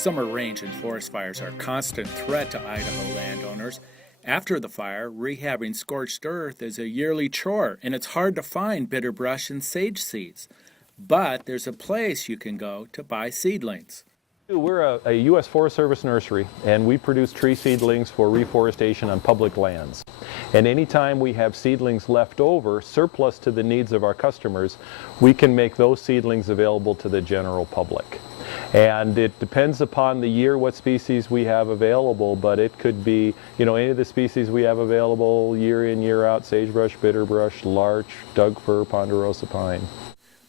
Summer range and forest fires are a constant threat to Idaho landowners. After the fire, rehabbing scorched earth is a yearly chore, and it's hard to find bitterbrush and sage seeds. But there's a place you can go to buy seedlings. We're a U.S. Forest Service nursery, and we produce tree seedlings for reforestation on public lands. And anytime we have seedlings left over, surplus to the needs of our customers, we can make those seedlings available to the general public. And it depends upon the year what species we have available, but it could be, any of the species we have available year in, year out: sagebrush, bitterbrush, larch, Doug fir, ponderosa pine.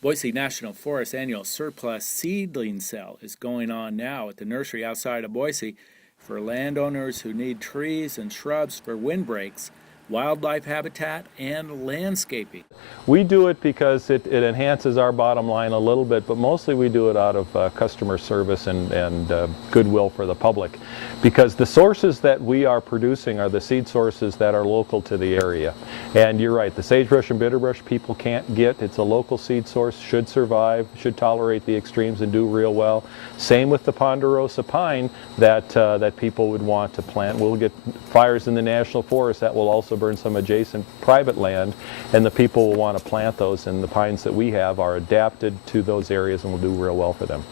Boise National Forest annual surplus seedling sale is going on now at the nursery outside of Boise for landowners who need trees and shrubs for windbreaks, wildlife habitat, and landscaping. We do it because it enhances our bottom line a little bit, but mostly we do it out of customer service and goodwill for the public, because the sources that we are producing are the seed sources that are local to the area. And you're right, the sagebrush and bitterbrush people can't get. It's a local seed source, should survive, should tolerate the extremes and do real well. Same with the ponderosa pine that people would want to plant. We'll get fires in the national forest that will also burn some adjacent private land, and the people will want to plant those, and the pines that we have are adapted to those areas and will do real well for them.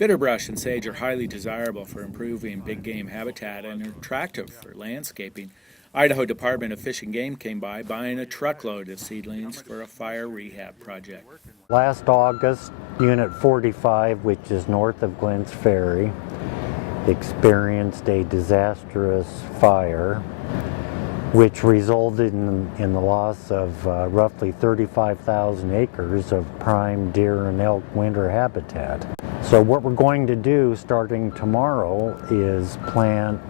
Bitterbrush and sage are highly desirable for improving big game habitat and are attractive for landscaping. Idaho Department of Fish and Game came by buying a truckload of seedlings for a fire rehab project. Last August, Unit 45, which is north of Glenn's Ferry, experienced a disastrous fire which resulted in the loss of roughly 35,000 acres of prime deer and elk winter habitat. So what we're going to do starting tomorrow is plant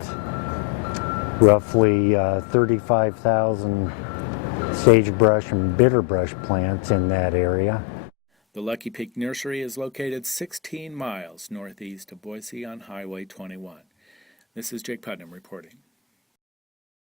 roughly 35,000 sagebrush and bitterbrush plants in that area. The Lucky Peak Nursery is located 16 miles northeast of Boise on Highway 21. This is Jake Putnam reporting.